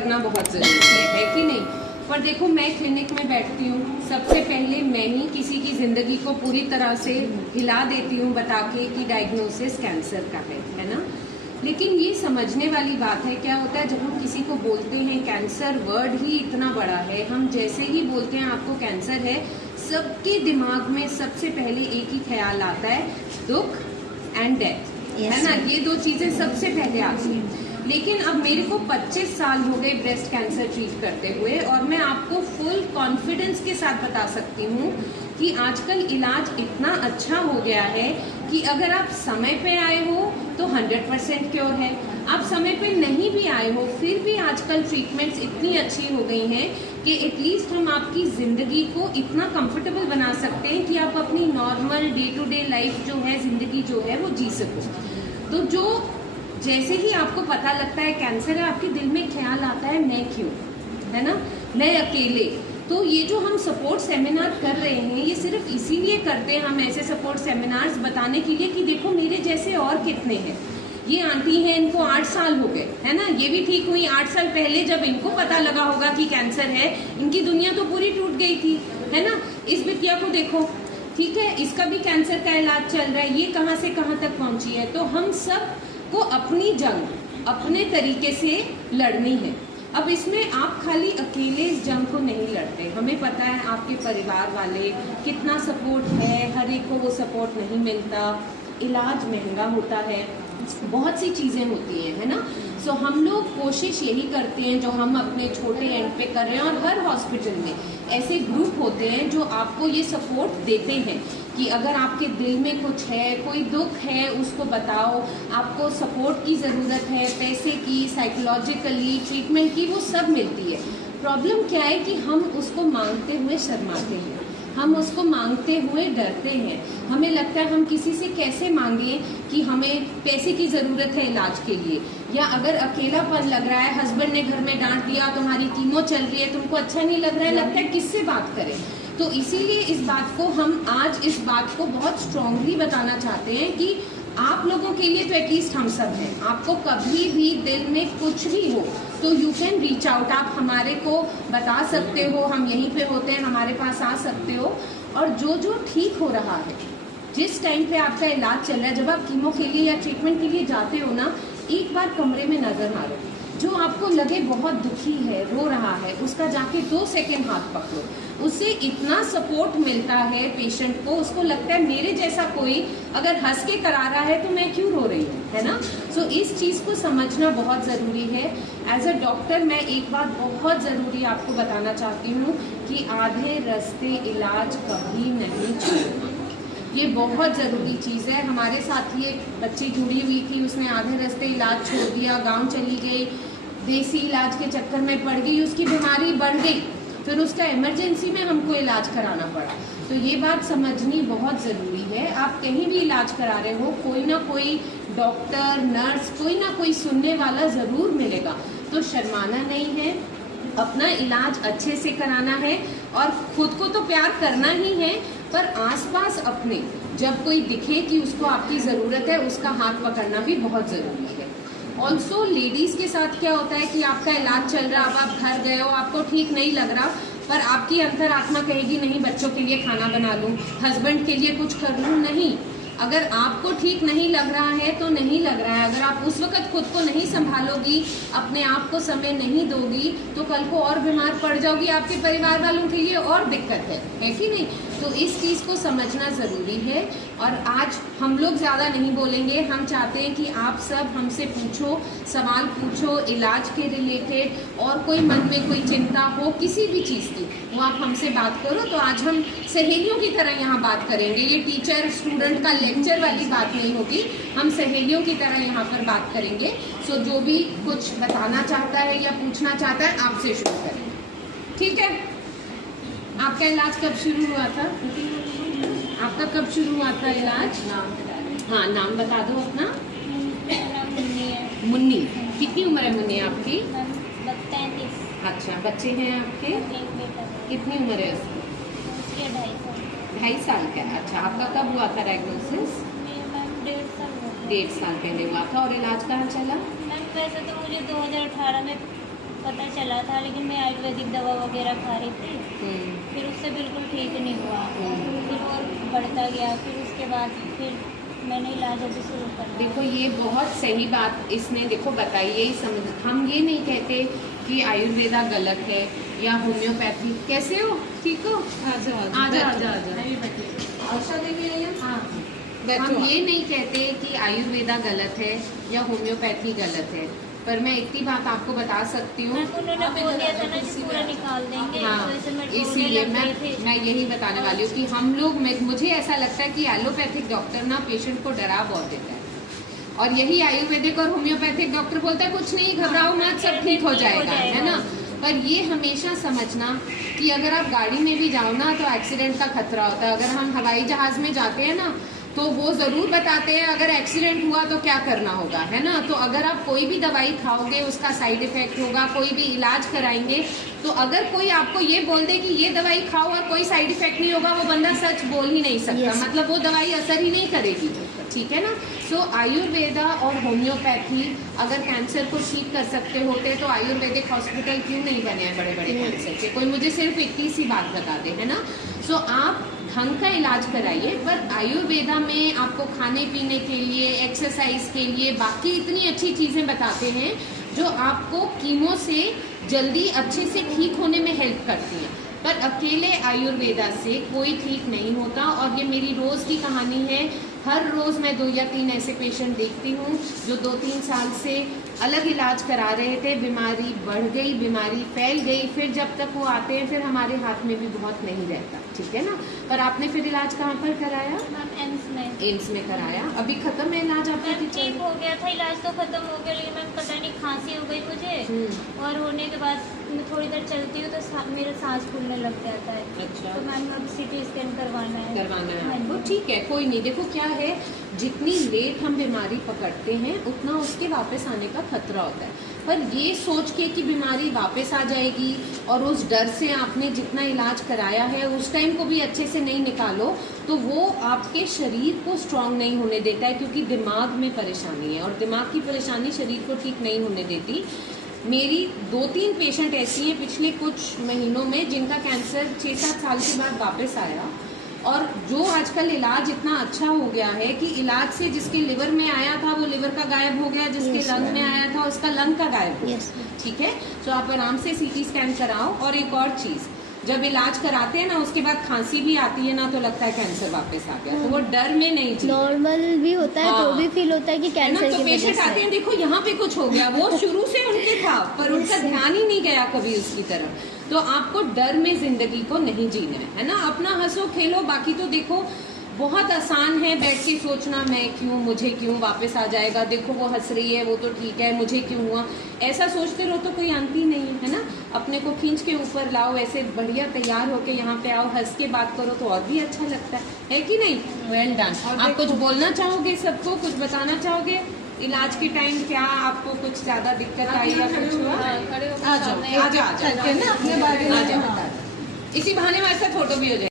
करना बहुत ज़रूरी है कि नहीं। पर देखो, मैं क्लिनिक में बैठती हूँ, सबसे पहले मैं ही किसी की ज़िंदगी को पूरी तरह से हिला देती हूँ बता के कि डायग्नोसिस कैंसर का है ना। लेकिन ये समझने वाली बात है, क्या होता है जब हम किसी को बोलते हैं, कैंसर वर्ड ही इतना बड़ा है, हम जैसे ही बोलते हैं आपको कैंसर है, सबके दिमाग में सबसे पहले एक ही ख्याल आता है, दुख एंड डेथ, है ना। ये दो चीज़ें सबसे पहले आती हैं। लेकिन अब मेरे को 25 साल हो गए ब्रेस्ट कैंसर ट्रीट करते हुए, और मैं आपको फुल कॉन्फिडेंस के साथ बता सकती हूँ कि आजकल इलाज इतना अच्छा हो गया है कि अगर आप समय पे आए हो तो 100% क्योर है। आप समय पे नहीं भी आए हो, फिर भी आजकल ट्रीटमेंट्स इतनी अच्छी हो गई हैं कि एटलीस्ट हम आपकी ज़िंदगी को इतना कंफर्टेबल बना सकते हैं कि आप अपनी normal day to day life जो है, ज़िंदगी जो है, वो जी सको। तो जो जैसे ही आपको पता लगता है कैंसर है, आपके दिल में ख्याल आता है मैं क्यों, है ना, मैं अकेले। तो ये जो हम सपोर्ट सेमिनार कर रहे हैं, ये सिर्फ इसीलिए करते हैं हम ऐसे सपोर्ट सेमिनार्स, बताने के लिए कि देखो मेरे जैसे और कितने हैं। ये आंटी हैं, इनको 8 साल हो गए, है ना, ये भी ठीक हुई 8 साल पहले जब इनको पता लगा होगा कि कैंसर है। इनकी दुनिया तो पूरी टूट गई थी, है ना। इस बिटिया को देखो, ठीक है, इसका भी कैंसर का इलाज चल रहा है, ये कहाँ से कहाँ तक पहुंची है। तो हम सब को अपनी जंग अपने तरीके से लड़नी है। अब इसमें आप खाली अकेले इस जंग को नहीं लड़ते, हमें पता है आपके परिवार वाले कितना सपोर्ट है, हर एक को वो सपोर्ट नहीं मिलता, इलाज महंगा होता है, बहुत सी चीज़ें होती हैं, है ना। सो हम लोग कोशिश यही करते हैं जो हम अपने छोटे एंड पे कर रहे हैं, और हर हॉस्पिटल में ऐसे ग्रुप होते हैं जो आपको ये सपोर्ट देते हैं कि अगर आपके दिल में कुछ है, कोई दुख है, उसको बताओ, आपको सपोर्ट की ज़रूरत है, पैसे की, साइकोलॉजिकली ट्रीटमेंट की, वो सब मिलती है। प्रॉब्लम क्या है कि हम उसको मांगते हुए शर्माते हैं, हम उसको मांगते हुए डरते हैं। हमें लगता है हम किसी से कैसे मांगें कि हमें पैसे की ज़रूरत है इलाज के लिए, या अगर अकेलापन लग रहा है, हस्बैंड ने घर में डांट दिया, तुम्हारी कीमो चल रही है, तुमको अच्छा नहीं लग रहा है, लगता है किससे बात करें। तो इसीलिए इस बात को हम आज इस बात को बहुत स्ट्रांगली बताना चाहते हैं कि आप लोगों के लिए तो एटलीस्ट हम सब हैं। आपको कभी भी दिल में कुछ भी हो तो यू कैन रीच आउट, आप हमारे को बता सकते हो, हम यहीं पे होते हैं, हमारे पास आ सकते हो। और जो जो ठीक हो रहा है, जिस टाइम पे आपका इलाज चल रहा है, जब आप कीमो के लिए या ट्रीटमेंट के लिए जाते हो ना, एक बार कमरे में नजर मारो, जो आपको लगे बहुत दुखी है, रो रहा है, उसका जाके 2 सेकंड हाथ पकड़ो। उससे इतना सपोर्ट मिलता है पेशेंट को, उसको लगता है मेरे जैसा कोई अगर हंस के करा रहा है तो मैं क्यों रो रही हूँ, है ना। सो इस चीज़ को समझना बहुत ज़रूरी है। एज अ डॉक्टर मैं एक बात बहुत ज़रूरी आपको बताना चाहती हूँ कि आधे रास्ते इलाज कभी नहीं छोड़ना, ये बहुत ज़रूरी चीज़ है। हमारे साथ ही एक बच्ची जुड़ी हुई थी, उसने आधे रास्ते इलाज छोड़ दिया, गांव चली गई, देसी इलाज के चक्कर में पड़ गई, उसकी बीमारी बढ़ गई, फिर उसका इमरजेंसी में हमको इलाज कराना पड़ा। तो ये बात समझनी बहुत ज़रूरी है। आप कहीं भी इलाज करा रहे हो, कोई ना कोई डॉक्टर, नर्स, कोई ना कोई सुनने वाला ज़रूर मिलेगा। तो शर्माना नहीं है, अपना इलाज अच्छे से कराना है, और खुद को तो प्यार करना ही है, पर आसपास अपने जब कोई दिखे कि उसको आपकी ज़रूरत है, उसका हाथ पकड़ना भी बहुत ज़रूरी है। ऑल्सो लेडीज़ के साथ क्या होता है कि आपका इलाज चल रहा, अब आप घर गए हो, आपको ठीक नहीं लग रहा, पर आपकी अंतरात्मा कहेगी नहीं बच्चों के लिए खाना बना लूँ, हस्बैंड के लिए कुछ कर लूँ। नहीं, अगर आपको ठीक नहीं लग रहा है तो नहीं लग रहा है, अगर आप उस वक्त खुद को नहीं संभालोगी, अपने आप को समय नहीं दोगी, तो कल को और बीमार पड़ जाओगी, आपके परिवार वालों के लिए और दिक्कत है कि नहीं। तो इस चीज़ को समझना ज़रूरी है। और आज हम लोग ज़्यादा नहीं बोलेंगे, हम चाहते हैं कि आप सब हमसे पूछो, सवाल पूछो इलाज के रिलेटेड, और कोई मन में कोई चिंता हो किसी भी चीज़ की, वो आप हमसे बात करो। तो आज हम सहेलियों की तरह यहाँ बात करेंगे, ये टीचर स्टूडेंट का लेक्चर वाली बात नहीं होगी, हम सहेलियों की तरह यहाँ पर बात करेंगे। सो जो भी कुछ बताना चाहता है या पूछना चाहता है, आपसे शुरू करें, ठीक है। आपका इलाज कब शुरू हुआ था? आपका कब शुरू हुआ था इलाज? हाँ, नाम बता दो अपना। मुन्नी। कितनी उम्र है मुन्नी आपकी? 33। अच्छा, बच्चे हैं आपके? कितनी उम्र है उसकी? 2.5 साल का। अच्छा, आपका कब हुआ था डायग्नोसिस? 1.5 साल। 1.5 साल पहले हुआ था। और इलाज कहाँ चला? मैम वैसे तो मुझे 2018 में पता चला था, लेकिन मैं आयुर्वेदिक दवा वगैरह खा रही थी, फिर उससे बिल्कुल ठीक नहीं हुआ, फिर और बढ़ता गया, फिर उसके बाद फिर मैंने इलाज अभी शुरू कर दिया। देखो ये बहुत सही बात इसने देखो बताई, यही समझ, हम ये नहीं कहते कि आयुर्वेदा गलत है या होम्योपैथी। कैसे हो, ठीक हो? आजा आजा आजा आजा। आशा देवी आई हैं? हाँ। हम ये नहीं कहते कि आयुर्वेदा गलत है या होम्योपैथी गलत है, पर मैं इतनी बात आपको बता सकती हूँ, उन्होंने बोल दिया था ना कि पूरा निकाल देंगे, हाँ, तो इसलिए मैं डरने इसीलिए लग गई थी। मैं यही बताने वाली हूँ कि हम लोग, मुझे ऐसा लगता है कि एलोपैथिक डॉक्टर ना पेशेंट को डरा बहुत देता है, और यही आयुर्वेदिक और होम्योपैथिक डॉक्टर बोलता है कुछ नहीं, घबराओ मत, सब ठीक हो जाएगा, है ना। पर ये हमेशा समझना कि अगर आप गाड़ी में भी जाओ ना तो एक्सीडेंट का खतरा होता है। अगर हम हवाई जहाज में जाते हैं ना तो वो जरूर बताते हैं अगर एक्सीडेंट हुआ तो क्या करना होगा, है ना। तो अगर आप कोई भी दवाई खाओगे उसका साइड इफेक्ट होगा, कोई भी इलाज कराएंगे तो अगर कोई आपको ये बोल दे कि ये दवाई खाओ और कोई साइड इफेक्ट नहीं होगा, वो बंदा सच बोल ही नहीं सकता, मतलब वो दवाई असर ही नहीं करेगी, ठीक है ना। सो आयुर्वेदा और होम्योपैथी अगर कैंसर को ठीक कर सकते होते तो आयुर्वेदिक हॉस्पिटल क्यों नहीं बने हैं बड़े बड़े कैंसर के। कोई मुझे सिर्फ इतनी सी बात बता दे, है ना। सो आप ढंग का इलाज कराइए, पर आयुर्वेदा में आपको खाने पीने के लिए, एक्सरसाइज के लिए बाकी इतनी अच्छी चीज़ें बताते हैं जो आपको कीमो से जल्दी अच्छे से ठीक होने में हेल्प करती हैं। पर अकेले आयुर्वेदा से कोई ठीक नहीं होता, और ये मेरी रोज़ की कहानी है। हर रोज़ मैं 2 या 3 ऐसे पेशेंट देखती हूँ जो 2-3 साल से अलग इलाज करा रहे थे, बीमारी बढ़ गई, बीमारी फैल गई, फिर जब तक वो आते हैं फिर हमारे हाथ में भी बहुत नहीं रहता, ठीक है ना। पर आपने फिर इलाज कहाँ पर कराया? एम्स में कराया। अभी खत्म है इलाज आपका? ठीक हो गया था, इलाज तो खत्म हो गया, लेकिन मैम पता नहीं खांसी हो गई मुझे, और होने के बाद मैं थोड़ी देर चलती हूँ तो मेरा सांस फूलने लग जाता है। अच्छा। तो मैम अब CT स्कैन करवाना है आपको, ठीक है, कोई नहीं। देखो क्या है, जितनी लेट हम बीमारी पकड़ते हैं उतना उसके वापस आने का खतरा होता है। पर ये सोच के कि बीमारी वापस आ जाएगी और उस डर से आपने जितना इलाज कराया है उस टाइम को भी अच्छे से नहीं निकालो तो वो आपके शरीर को स्ट्रांग नहीं होने देता है, क्योंकि दिमाग में परेशानी है और दिमाग की परेशानी शरीर को ठीक नहीं होने देती। मेरी 2-3 पेशेंट ऐसी हैं पिछले कुछ महीनों में जिनका कैंसर 6-7 साल के बाद वापस आया, और जो आजकल इलाज इतना अच्छा हो गया है कि इलाज से जिसके लिवर में आया था वो लिवर का गायब हो गया, जिसके लंग में आया था उसका लंग का गायब हो गया, ठीक है। तो आप आराम से CT स्कैन कराओ। और एक और चीज, जब इलाज कराते हैं ना उसके बाद खांसी भी आती है ना तो लगता है कैंसर वापस आ गया, तो वो डर में नहीं, नॉर्मल भी होता है तो भी फील होता है कि कैंसर तो पेशेंट आते हैं देखो यहाँ पे कुछ हो गया, वो शुरू से उनके था पर उनका ध्यान ही नहीं गया कभी उसकी तरफ। तो आपको डर में जिंदगी को नहीं जीना है ना। अपना हंसो खेलो, बाकी तो देखो बहुत आसान है बैठ के सोचना मैं क्यों, मुझे क्यों, वापस आ जाएगा, देखो वो हंस रही है वो तो ठीक है, मुझे क्यों हुआ। ऐसा सोचते रहो तो कोई अंत ही नहीं है ना। अपने को खींच के ऊपर लाओ, ऐसे बढ़िया तैयार होके यहाँ पे आओ, हंस के बात करो तो और भी अच्छा लगता है कि नहीं। Well done. आप कुछ बोलना चाहोगे सबको, कुछ बताना चाहोगे? इलाज के टाइम क्या आपको कुछ ज्यादा दिक्कत आई या कुछ हुआ? आ जाओ, इसी बहाने हमारे साथ फोटो भी हो जाए।